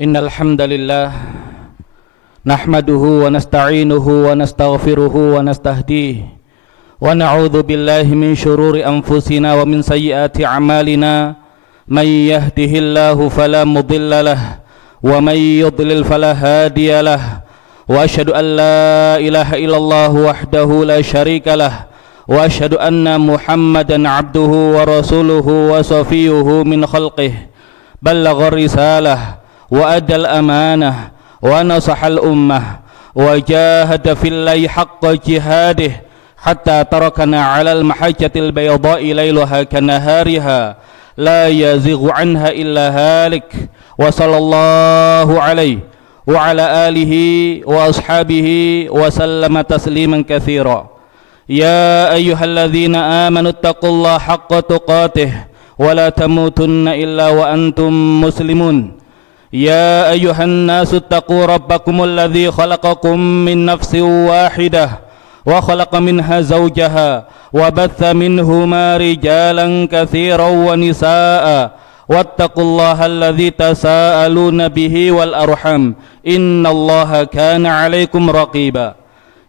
Innal hamdalillah nahmaduhu wa nasta'inuhu wa nastaghfiruhu wa nastahdihi wa na'udzu billahi min shururi anfusina wa min sayyiati a'malina may yahdihillahu fala mudilla lahu wa may yudlil fala hadiya lahu wa asyhadu an la ilaha illallah wahdahu la syarika lahu wa asyhadu anna Muhammadan 'abduhu wa rasuluhu wa safiyuhu min khalqihi ballagha risalah wa adal amanah wa nasahal ummah wa jahada fillahi haqqa jihadih hatta tarakana alal mahajjatil bayda'i laylaha kanahariha la yazighu anha illa halik wa sallallahu alaihi wa ala alihi wa ashabihi wa sallama tasliman katsira. Ya ayyuhalladzina amanu taqullaha haqqa tuqatih wa la tamutunna illa wa antum muslimun. Ya ayyuhan nasu taqu rabbakumul ladzi khalaqakum min nafsin wahidah wa khalaqa minha zawjaha wa batha minhuma rijalan katsiran wa nisaa'a wattaqullaha alladzi tasaaluna bihi wal arham innallaha kana 'alaikum raqiba.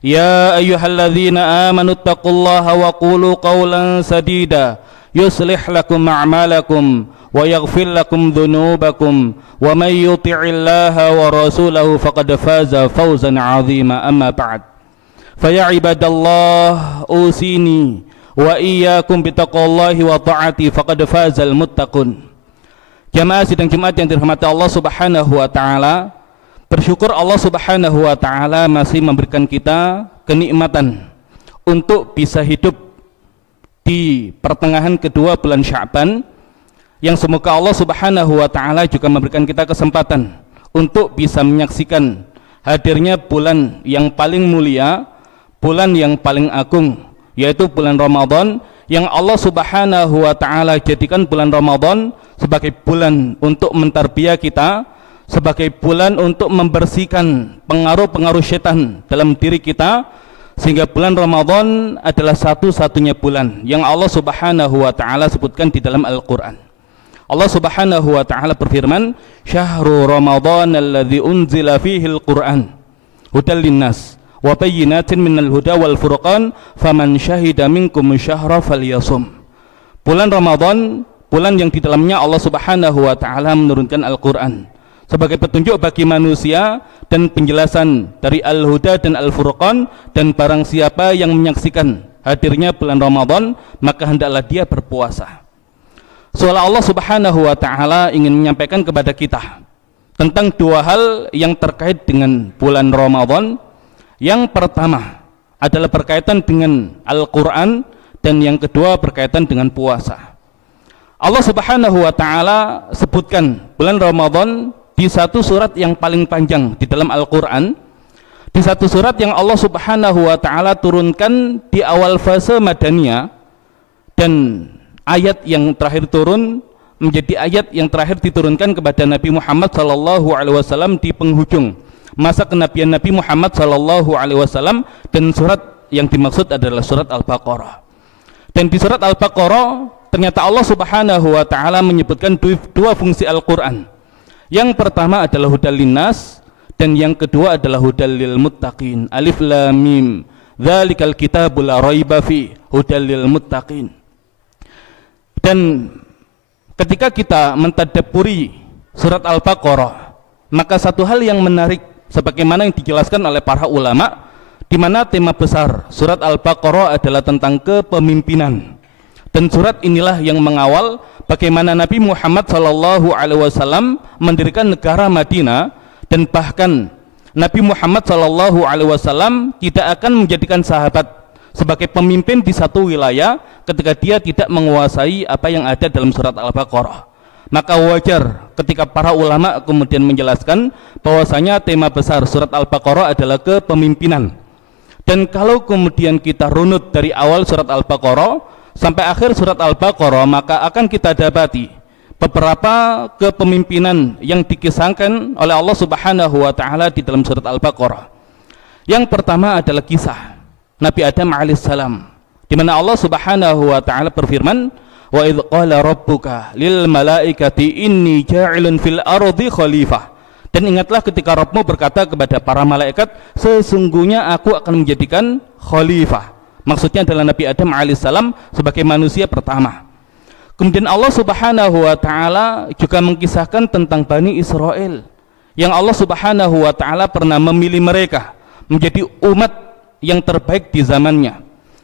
Ya ayyuhalladzina amanu taqullaha wa qulu qawlan sadida yuslih lakum a'malakum wa yaghfir lakum dhunubakum wa may yuti'illaha wa rasulahu faqad faza fawzan 'azima. Amma ba'd. Fa ya ibadallah usini wa iyyakum bittaqwallahi wa ta'ati faqad fazal muttaqun. Jamaah sidang Jumat yang dirahmati Allah Subhanahu wa taala, bersyukur Allah Subhanahu wa taala masih memberikan kita kenikmatan untuk bisa hidup di pertengahan kedua bulan Sya'ban, yang semoga Allah Subhanahu wa taala juga memberikan kita kesempatan untuk bisa menyaksikan hadirnya bulan yang paling mulia, bulan yang paling agung, yaitu bulan Ramadan, yang Allah Subhanahu wa taala jadikan bulan Ramadan sebagai bulan untuk mentarbiyah kita, sebagai bulan untuk membersihkan pengaruh-pengaruh setan dalam diri kita, sehingga bulan Ramadan adalah satu-satunya bulan yang Allah Subhanahu wa taala sebutkan di dalam Al-Qur'an. Allah Subhanahu wa taala berfirman, "Syahrul Ramadan alladzi unzila fihi al-Qur'an hudal linnas wa bayyinatin minal huda wal furqan faman syahida minkum syahra falyasum." Bulan Ramadan, bulan yang di dalamnya Allah Subhanahu wa taala menurunkan Al-Qur'an sebagai petunjuk bagi manusia dan penjelasan dari Al-Huda dan Al-Furqan, dan barang siapa yang menyaksikan hadirnya bulan Ramadan maka hendaklah dia berpuasa. Seolah Allah Subhanahu wa taala ingin menyampaikan kepada kita tentang dua hal yang terkait dengan bulan Ramadan. Yang pertama adalah berkaitan dengan Al-Qur'an, dan yang kedua berkaitan dengan puasa. Allah Subhanahu wa taala sebutkan bulan Ramadan di satu surat yang paling panjang di dalam Al-Qur'an, di satu surat yang Allah Subhanahu wa taala turunkan di awal fase Madaniyah, dan ayat yang terakhir turun menjadi ayat yang terakhir diturunkan kepada Nabi Muhammad SAW di penghujung masa kenabian Nabi Muhammad SAW, dan surat yang dimaksud adalah surat Al-Baqarah. Dan di surat Al-Baqarah ternyata Allah Subhanahu wa taala menyebutkan dua fungsi Al-Qur'an. Yang pertama adalah hudal linnas, dan yang kedua adalah hudal lil muttaqin. Alif lam mim, dzalikal kitabul la raiba fi hudal lil muttaqin. Dan ketika kita mentadabburi surat Al-Baqarah, maka satu hal yang menarik sebagaimana yang dijelaskan oleh para ulama, di mana tema besar surat Al-Baqarah adalah tentang kepemimpinan. Dan surat inilah yang mengawal bagaimana Nabi Muhammad SAW mendirikan negara Madinah, dan bahkan Nabi Muhammad SAW tidak akan menjadikan sahabat sebagai pemimpin di satu wilayah ketika dia tidak menguasai apa yang ada dalam surat Al-Baqarah. Maka wajar ketika para ulama kemudian menjelaskan bahwasanya tema besar surat Al-Baqarah adalah kepemimpinan. Dan kalau kemudian kita runut dari awal surat Al-Baqarah sampai akhir surat Al-Baqarah, maka akan kita dapati beberapa kepemimpinan yang dikisahkan oleh Allah Subhanahu wa taala di dalam surat Al-Baqarah. Yang pertama adalah kisah Nabi Adam alaihissalam, di mana Allah Subhanahu wa taala berfirman, wa idh qala rabbuka lil malaikati inni ja'ilun fil ardi khalifah. Dan ingatlah ketika Rabbmu berkata kepada para malaikat, sesungguhnya aku akan menjadikan khalifah. Maksudnya adalah Nabi Adam alaihissalam sebagai manusia pertama. Kemudian Allah subhanahu wa ta'ala juga mengisahkan tentang Bani Israel, yang Allah subhanahu wa ta'ala pernah memilih mereka menjadi umat yang terbaik di zamannya.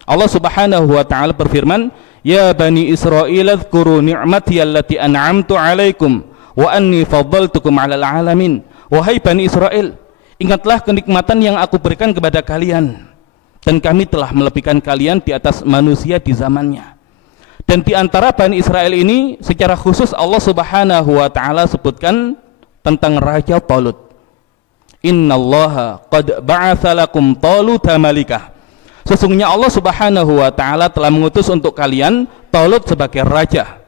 Allah subhanahu wa ta'ala berfirman, ya Bani Israel adhkuru ni'mati allati an'amtu alaikum wa anni faddaltukum 'alal 'alamin. Wahai Bani Israel, ingatlah kenikmatan yang aku berikan kepada kalian, dan kami telah melebihkan kalian di atas manusia di zamannya. Dan di antara Bani Israel ini secara khusus Allah subhanahu wa ta'ala sebutkan tentang Raja Talut. Innallaha qad ba'atha lakum Taluta malikah. Sesungguhnya Allah subhanahu wa ta'ala telah mengutus untuk kalian Talut sebagai raja.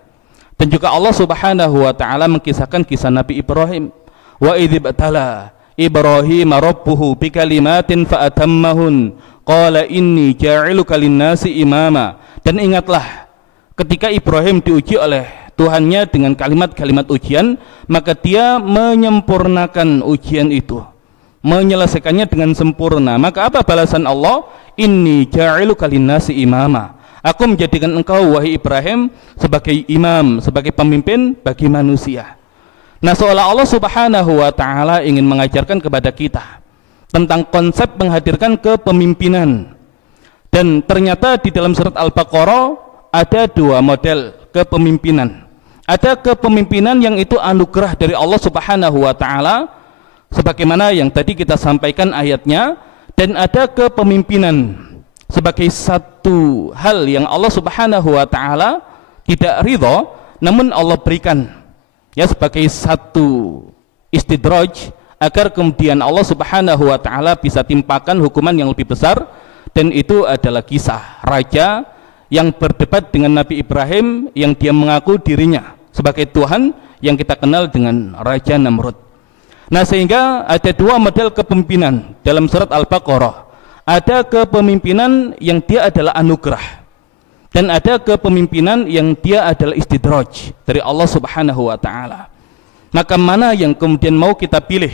Dan juga Allah subhanahu wa ta'ala mengkisahkan kisah Nabi Ibrahim. Wa idzibtala Ibrahim rabbuhu bikalimatin fa'atammahun qala inni ja'iluka linnasi imama. Dan ingatlah ketika Ibrahim diuji oleh Tuhannya dengan kalimat-kalimat ujian, maka dia menyempurnakan ujian itu, menyelesaikannya dengan sempurna. Maka apa balasan Allah? Inni ja'iluka linnasi imama. Aku menjadikan engkau wahai Ibrahim sebagai imam, sebagai pemimpin bagi manusia. Nah, seolah Allah subhanahu wa ta'ala ingin mengajarkan kepada kita tentang konsep menghadirkan kepemimpinan. Dan ternyata di dalam surat Al-Baqarah ada dua model kepemimpinan. Ada kepemimpinan yang itu anugerah dari Allah subhanahu wa ta'ala, sebagaimana yang tadi kita sampaikan ayatnya. Dan ada kepemimpinan sebagai satu hal yang Allah subhanahu wa ta'ala tidak ridho, namun Allah berikan ya sebagai satu istidraj, agar kemudian Allah subhanahu wa ta'ala bisa timpakan hukuman yang lebih besar. Dan itu adalah kisah raja yang berdebat dengan Nabi Ibrahim, yang dia mengaku dirinya sebagai Tuhan, yang kita kenal dengan Raja Namrud. Nah, sehingga ada dua model kepemimpinan dalam surat Al-Baqarah. Ada kepemimpinan yang dia adalah anugerah, dan ada kepemimpinan yang dia adalah istidraj dari Allah subhanahu wa ta'ala. Maka mana yang kemudian mau kita pilih?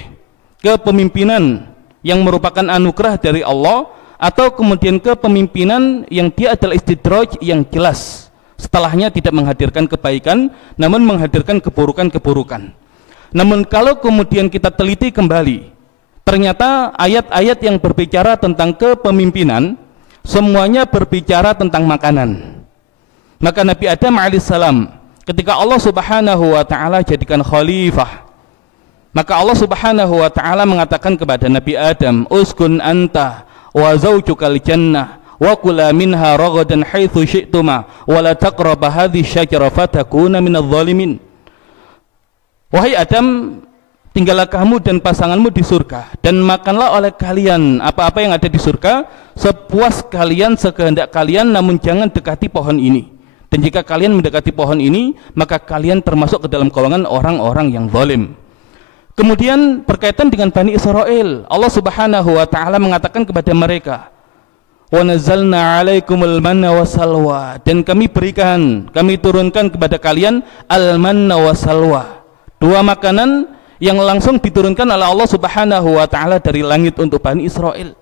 Kepemimpinan yang merupakan anugerah dari Allah, atau kemudian kepemimpinan yang dia adalah istidraj yang jelas setelahnya tidak menghadirkan kebaikan, namun menghadirkan keburukan-keburukan. Namun kalau kemudian kita teliti kembali, ternyata ayat-ayat yang berbicara tentang kepemimpinan semuanya berbicara tentang makanan. Maka Nabi Adam alaihissalam ketika Allah subhanahu wa ta'ala jadikan khalifah, maka Allah subhanahu wa ta'ala mengatakan kepada Nabi Adam, uskun anta wa zawjukal jannah wa kula minha ragadan haitsu syi'tuma wa la taqraba hadhihi syajara fatakuna minadh dhalimin. Wahai Adam, tinggallah kamu dan pasanganmu di surga, dan makanlah oleh kalian apa-apa yang ada di surga sepuas kalian, sekehendak kalian, namun jangan dekati pohon ini. Dan jika kalian mendekati pohon ini, maka kalian termasuk ke dalam golongan orang-orang yang zalim. Kemudian berkaitan dengan Bani Israel, Allah subhanahu wa ta'ala mengatakan kepada mereka, wa nazzalna 'alaikumul manna wassalwa, dan kami berikan, kami turunkan kepada kalian al-manna wassalwa, dua makanan yang langsung diturunkan oleh Allah subhanahu wa ta'ala dari langit untuk Bani Israel.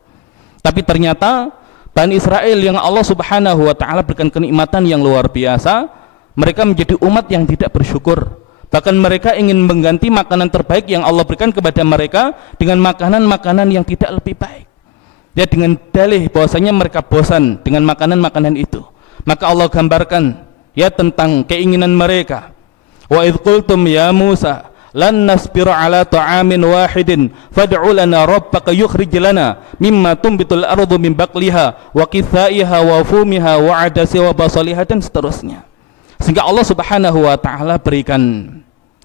Tapi ternyata Bani Israel yang Allah subhanahu wa ta'ala berikan kenikmatan yang luar biasa, mereka menjadi umat yang tidak bersyukur. Bahkan mereka ingin mengganti makanan terbaik yang Allah berikan kepada mereka dengan makanan-makanan yang tidak lebih baik, ya, dengan dalih bahwasanya mereka bosan dengan makanan-makanan itu. Maka Allah gambarkan ya tentang keinginan mereka. Wa idh qultum ya Musa lan nasbira ala ta'amin wahidin fad'u lana rabbaka yukhrij lana mimma tumbitul ardu min baqliha wa qithaiha wa fumiha wa adasi wa basaliha, dan seterusnya. Sehingga Allah subhanahu wa ta'ala berikan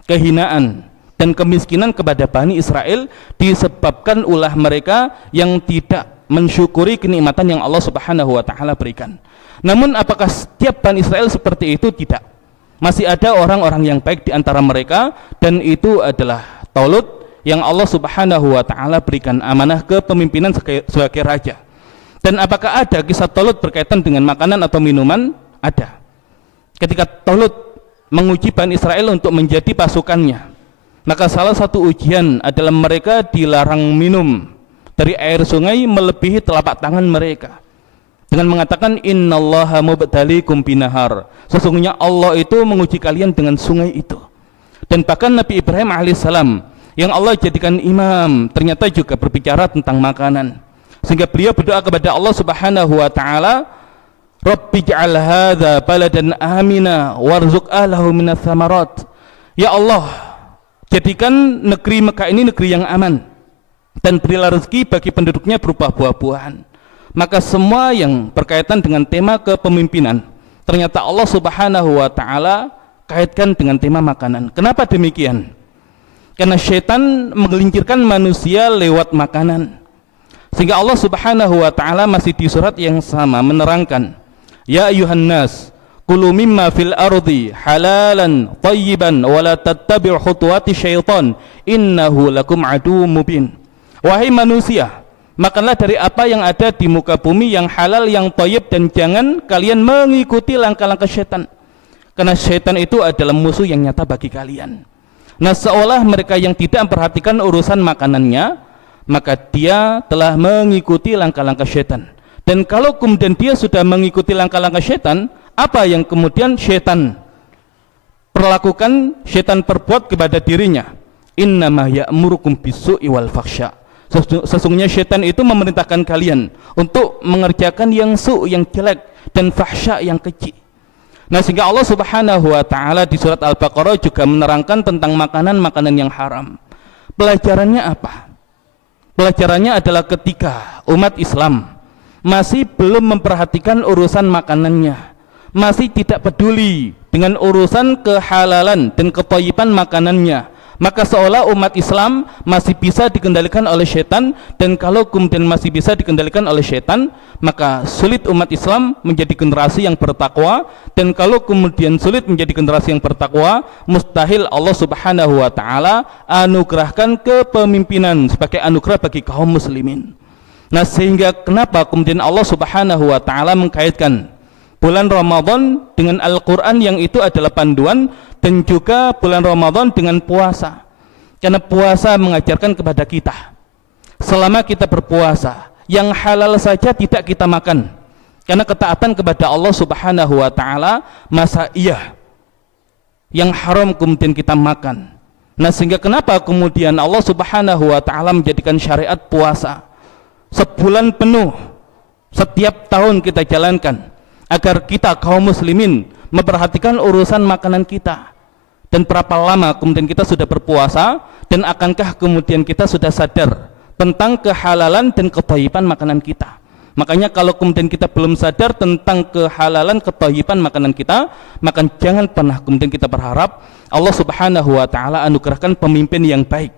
kehinaan dan kemiskinan kepada Bani Israel disebabkan ulah mereka yang tidak mensyukuri kenikmatan yang Allah subhanahu wa ta'ala berikan. Namun apakah setiap Bani Israel seperti itu? Tidak. Masih ada orang-orang yang baik di antara mereka, dan itu adalah Talut yang Allah subhanahu wa ta'ala berikan amanah kepemimpinan sebagai raja. Dan apakah ada kisah Talut berkaitan dengan makanan atau minuman? Ada. Ketika Talut menguji Bani Israel untuk menjadi pasukannya, Maka salah satu ujian adalah mereka dilarang minum dari air sungai melebihi telapak tangan mereka, dengan mengatakan innallaha mubtaliikum binahar, sesungguhnya Allah itu menguji kalian dengan sungai itu. Dan bahkan Nabi Ibrahim alaihissalam yang Allah jadikan imam ternyata juga berbicara tentang makanan, sehingga beliau berdoa kepada Allah Subhanahu wa taala, Rabbi ja'al hadza baladan amina warzuq ahlahu minats tsamarat. Ya Allah, jadikan negeri Mekah ini negeri yang aman dan berilah rezeki bagi penduduknya berupa buah-buahan. Maka semua yang berkaitan dengan tema kepemimpinan ternyata Allah Subhanahu wa taala kaitkan dengan tema makanan. Kenapa demikian? Karena syaitan menggelincirkan manusia lewat makanan, sehingga Allah Subhanahu wa taala masih di surat yang sama menerangkan, ya ayuhan nas kulu mimma fil ardi halalan thayyiban wa la tattabi'u khutuwati syaitan innahu lakum aduwwum mubin. Wahai manusia, makanlah dari apa yang ada di muka bumi yang halal, yang thayyib, dan jangan kalian mengikuti langkah-langkah syaitan, karena syaitan itu adalah musuh yang nyata bagi kalian. Nah, seolah mereka yang tidak memperhatikan urusan makanannya, maka dia telah mengikuti langkah-langkah syaitan. Dan kalau kemudian dia sudah mengikuti langkah-langkah syaitan, apa yang kemudian syaitan perlakukan, syaitan perbuat kepada dirinya? Innama ya'murukum bisu'i wal fakhsya. Sesungguhnya syaitan itu memerintahkan kalian untuk mengerjakan yang su', yang jelek, dan fahsya, yang keji. Nah, sehingga Allah Subhanahu wa taala di surat Al-Baqarah juga menerangkan tentang makanan-makanan yang haram. Pelajarannya apa? Pelajarannya adalah ketika umat Islam masih belum memperhatikan urusan makanannya, masih tidak peduli dengan urusan kehalalan dan kethayyiban makanannya, maka seolah umat Islam masih bisa dikendalikan oleh syaitan. Dan kalau kemudian masih bisa dikendalikan oleh syaitan, maka sulit umat Islam menjadi generasi yang bertakwa. Dan kalau kemudian sulit menjadi generasi yang bertakwa, mustahil Allah Subhanahu wa taala anugerahkan kepemimpinan sebagai anugerah bagi kaum muslimin. Nah, sehingga kenapa kemudian Allah Subhanahu wa taala mengkaitkan bulan Ramadan dengan Al-Quran yang itu adalah panduan, dan juga bulan Ramadan dengan puasa. Karena puasa mengajarkan kepada kita, selama kita berpuasa, yang halal saja tidak kita makan, karena ketaatan kepada Allah Subhanahu wa taala, masa iya yang haram kemudian kita makan. Nah, sehingga kenapa kemudian Allah Subhanahu wa taala menjadikan syariat puasa sebulan penuh setiap tahun kita jalankan, agar kita kaum muslimin memperhatikan urusan makanan kita. Dan berapa lama kemudian kita sudah berpuasa, dan akankah kemudian kita sudah sadar tentang kehalalan dan kethayyiban makanan kita? Makanya kalau kemudian kita belum sadar tentang kehalalan kethayyiban makanan kita, maka jangan pernah kemudian kita berharap Allah Subhanahu wa taala anugerahkan pemimpin yang baik,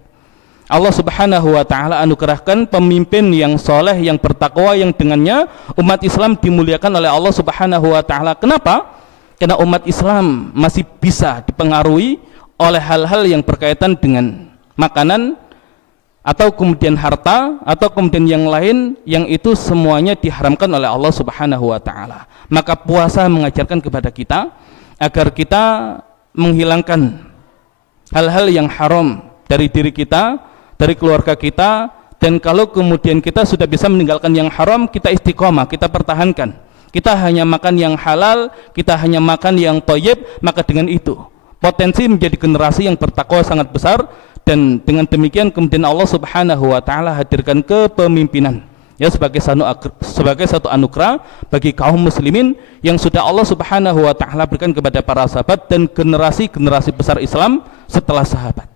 Allah Subhanahu wa taala anugerahkan pemimpin yang soleh, yang bertakwa, yang dengannya umat Islam dimuliakan oleh Allah Subhanahu wa taala. Kenapa? Karena umat Islam masih bisa dipengaruhi oleh hal-hal yang berkaitan dengan makanan, atau kemudian harta, atau kemudian yang lain, yang itu semuanya diharamkan oleh Allah Subhanahu wa taala. Maka puasa mengajarkan kepada kita agar kita menghilangkan hal-hal yang haram dari diri kita, dari keluarga kita. Dan kalau kemudian kita sudah bisa meninggalkan yang haram, kita istiqomah, kita pertahankan, kita hanya makan yang halal, kita hanya makan yang thayyib, maka dengan itu potensi menjadi generasi yang bertakwa sangat besar. Dan dengan demikian kemudian Allah Subhanahu wa taala hadirkan kepemimpinan ya sebagai satu anugerah bagi kaum muslimin yang sudah Allah Subhanahu wa taala berikan kepada para sahabat dan generasi-generasi besar Islam setelah sahabat.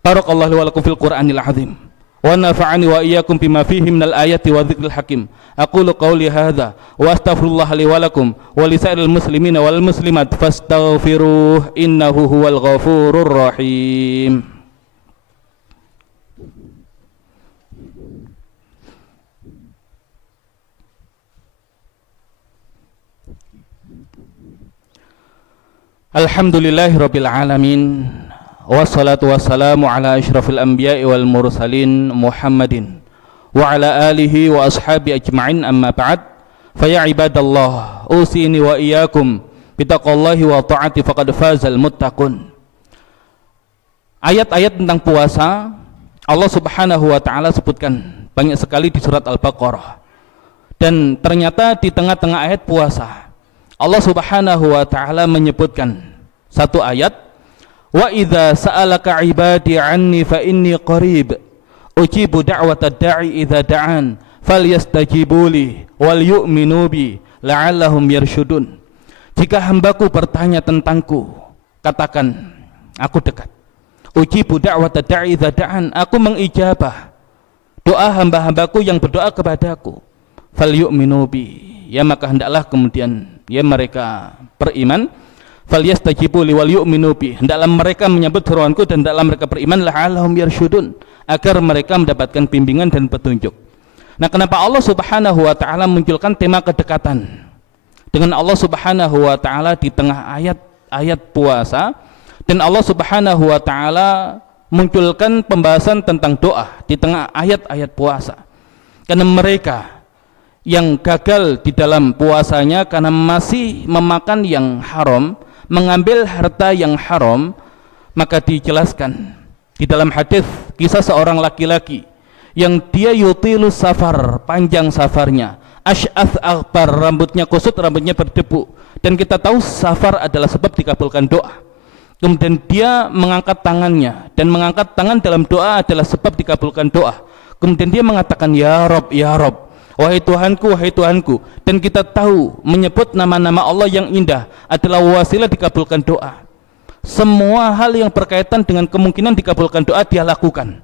Barakallahu wa lakum fil Qur'anil azim wa nafa'ani wa iyyakum bima fihi minal ayati wa dzikril hakim. Aqulu qawli hadza wa astaghfirullah li wa lakum wa li sa'iril muslimina wal muslimat fastaghfiruh innahu huwal ghafurur rahim. Alhamdulillahirabbil alamin. Wassalatu wassalamu ala asyrafil anbiya'i wal mursalin Muhammadin wa ala alihi wa ashabi ajma'in, amma ba'd. Faya ibadallah, usini wa iyyakum bitaqwallahi wa ta'ati faqad fazal muttaqun. ayat-ayat tentang puasa Allah Subhanahu wa taala sebutkan banyak sekali di surat Al-Baqarah. Dan ternyata di tengah-tengah ayat puasa Allah Subhanahu wa taala menyebutkan satu ayat, wa idza sa'alaka 'ibadi 'anni fa inni qarib ujibu da'watad da'i idza da'an falyastajibu li wal yu'minu bi la'allahum yarshudun. Jika hambaku bertanya tentangku, katakan aku dekat. Ujibu da'watad da'i idza da'an, aku mengijabah doa hamba-hambaku yang berdoa kepadaku. Fal yu'minu bi, ya maka hendaklah kemudian ya mereka beriman. Fal yastajibu li wal yu'minu bi, hendaklah mereka menyambut seruanku dan hendaklah mereka beriman, la'allahum yarshudun, agar mereka mendapatkan bimbingan dan petunjuk. Nah, kenapa Allah Subhanahu wa taala munculkan tema kedekatan dengan Allah Subhanahu wa taala di tengah ayat-ayat puasa, dan Allah Subhanahu wa taala munculkan pembahasan tentang doa di tengah ayat-ayat puasa? Karena mereka yang gagal di dalam puasanya karena masih memakan yang haram, mengambil harta yang haram, maka dijelaskan di dalam hadis kisah seorang laki-laki yang dia yutilus safar, panjang safarnya, asy'ath aghbar, rambutnya kusut, rambutnya berdebu, dan kita tahu safar adalah sebab dikabulkan doa. Kemudian dia mengangkat tangannya, dan mengangkat tangan dalam doa adalah sebab dikabulkan doa. Kemudian dia mengatakan ya Rob, ya Rob, wahai Tuhanku, wahai Tuhanku. Dan kita tahu menyebut nama-nama Allah yang indah adalah wasilah dikabulkan doa. Semua hal yang berkaitan dengan kemungkinan dikabulkan doa dia lakukan,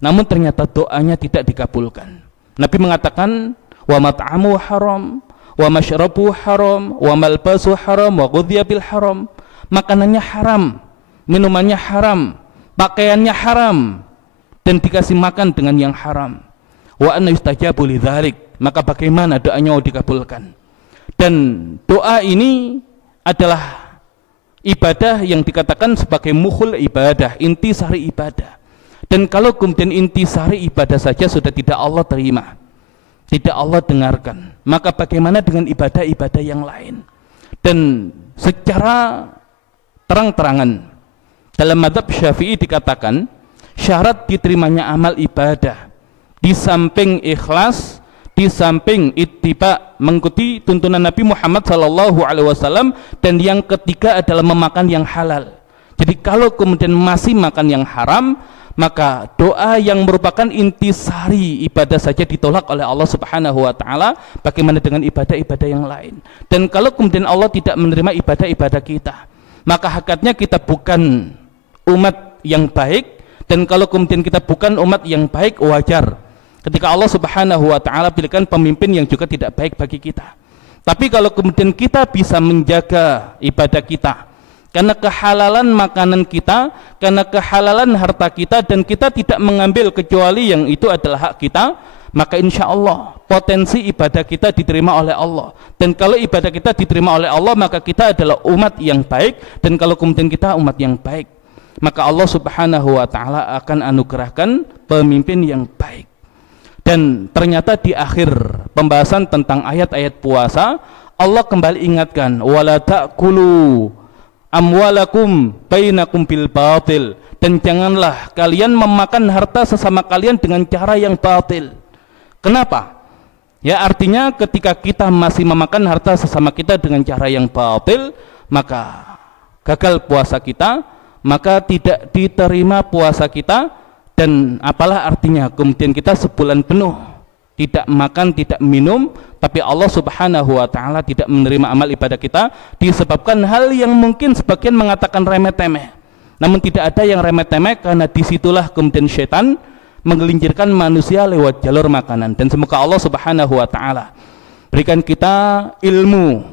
namun ternyata doanya tidak dikabulkan. Nabi mengatakan wa mat'amu haram, wa masyrabu haram, wa malbasu haram, wa ghudhiya bil haram. Makanannya haram, minumannya haram, pakaiannya haram, dan dikasih makan dengan yang haram. Wa anna yustajabu lidzalik, maka bagaimana doanya mau dikabulkan? Dan doa ini adalah ibadah yang dikatakan sebagai mukhul ibadah, intisari ibadah. Dan kalau kemudian intisari ibadah saja sudah tidak Allah terima, tidak Allah dengarkan, maka bagaimana dengan ibadah-ibadah yang lain? Dan secara terang-terangan dalam mazhab Syafi'i dikatakan syarat diterimanya amal ibadah di samping ikhlas, di samping ittiba, mengikuti tuntunan Nabi Muhammad SAW, dan yang ketiga adalah memakan yang halal. Jadi kalau kemudian masih makan yang haram, maka doa yang merupakan intisari ibadah saja ditolak oleh Allah Subhanahu wa taala, bagaimana dengan ibadah-ibadah yang lain? Dan kalau kemudian Allah tidak menerima ibadah-ibadah kita, maka hakikatnya kita bukan umat yang baik. Dan kalau kemudian kita bukan umat yang baik, wajar ketika Allah Subhanahu wa taala pilihkan pemimpin yang juga tidak baik bagi kita. Tapi kalau kemudian kita bisa menjaga ibadah kita karena kehalalan makanan kita, karena kehalalan harta kita, dan kita tidak mengambil kecuali yang itu adalah hak kita, maka insya Allah potensi ibadah kita diterima oleh Allah. Dan kalau ibadah kita diterima oleh Allah, maka kita adalah umat yang baik. Dan kalau kemudian kita umat yang baik, maka Allah Subhanahu wa taala akan anugerahkan pemimpin yang baik. Dan ternyata di akhir pembahasan tentang ayat-ayat puasa, Allah kembali ingatkan, wala ta'kulu amwalakum bainakum bil batil, dan janganlah kalian memakan harta sesama kalian dengan cara yang batil. Kenapa? Ya, artinya ketika kita masih memakan harta sesama kita dengan cara yang batil, maka gagal puasa kita, maka tidak diterima puasa kita. Dan apalah artinya kemudian kita sebulan penuh tidak makan, tidak minum, tapi Allah Subhanahu wa taala tidak menerima amal ibadah kita disebabkan hal yang mungkin sebagian mengatakan remeh-temeh. Namun tidak ada yang remeh-temeh, karena disitulah kemudian syaitan menggelincirkan manusia lewat jalur makanan. Dan semoga Allah Subhanahu wa taala berikan kita ilmu,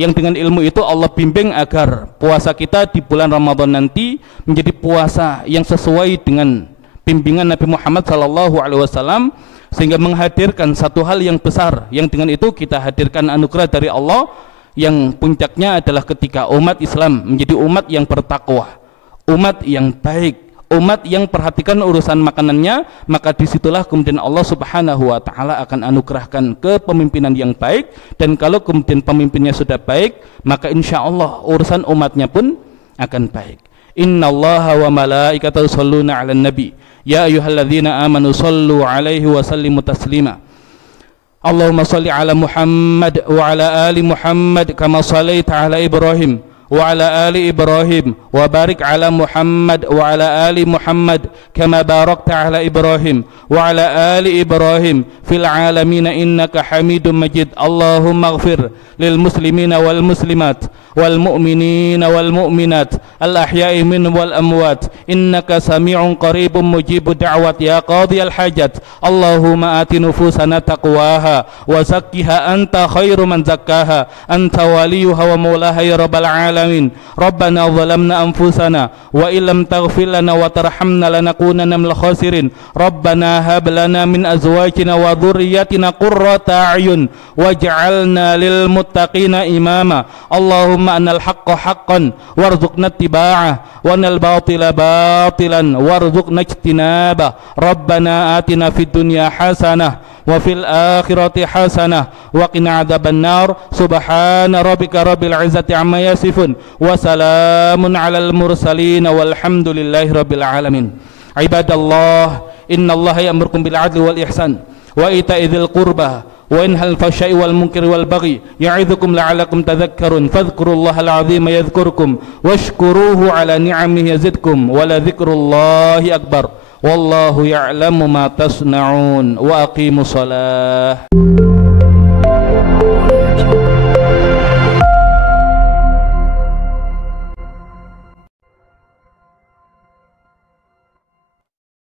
yang dengan ilmu itu Allah bimbing agar puasa kita di bulan Ramadan nanti menjadi puasa yang sesuai dengan bimbingan Nabi Muhammad SAW, sehingga menghadirkan satu hal yang besar, yang dengan itu kita hadirkan anugerah dari Allah, yang puncaknya adalah ketika umat Islam menjadi umat yang bertakwa, umat yang baik, umat yang perhatikan urusan makanannya, maka disitulah kemudian Allah Subhanahu wa taala akan anugerahkan kepemimpinan yang baik. Dan kalau kemudian pemimpinnya sudah baik, maka insya Allah urusan umatnya pun akan baik. innallaha wa malaikatahu yusholluna 'alan nabi ya ayyuhalladzina amanu shallu 'alaihi wa sallimu taslima. Allahumma shalli 'ala Muhammad wa 'ala ali Muhammad kama shallaita 'ala Ibrahim wa 'ala ali Ibrahim wa barik 'ala Muhammad wa 'ala ali Muhammad kama barakta 'ala Ibrahim wa 'ala ali Ibrahim fil 'alamin innaka Hamidum Majid. Allahumma ighfir lil muslimina wal muslimat wal mu'minina wal mu'minat al ahya'i minhum wal amwat innaka sami'un qaribun mujibud da'wat ya qadiyal hajat. Allahumma ati nufusana taqwaha wa zakkiha anta khairu man zakkaha anta waliyuha wa maulaha ya rabbal alamin. Rabbana zalamna anfusana wa illam taghfir lana wa tarhamna lanakunanna minal khasirin. Rabbana hab lana min azwajina wa dhurriyyatina qurrata a'yun waj'alna lil muttaqina imama. Allahumma anal haqqa haqqan warzuqna ittiba'ah wa anal batila batilan warzuqna ijtinabah. Rabbana atina fid dunya hasanah wa fil akhirati hasanah wa qina adzaban nar. Subhana rabbika rabbil izzati amma yasifun wa salamun alal mursalin walhamdulillahi rabbil alamin. Ibadallah, innallaha ya'murukum bil adli wal ihsan wa ita'i dzil qurba wa yanhal fahsya'i wal munkari wal baghi ya'idzukum la'allakum tadhakkarun. Fadhkurullahal 'azima yadhkurkum washkuruhu 'ala ni'amihi yazidkum wa la dzikrullahi akbar. Wallahu ya'lamu ma tasna'un wa aqimus shalah.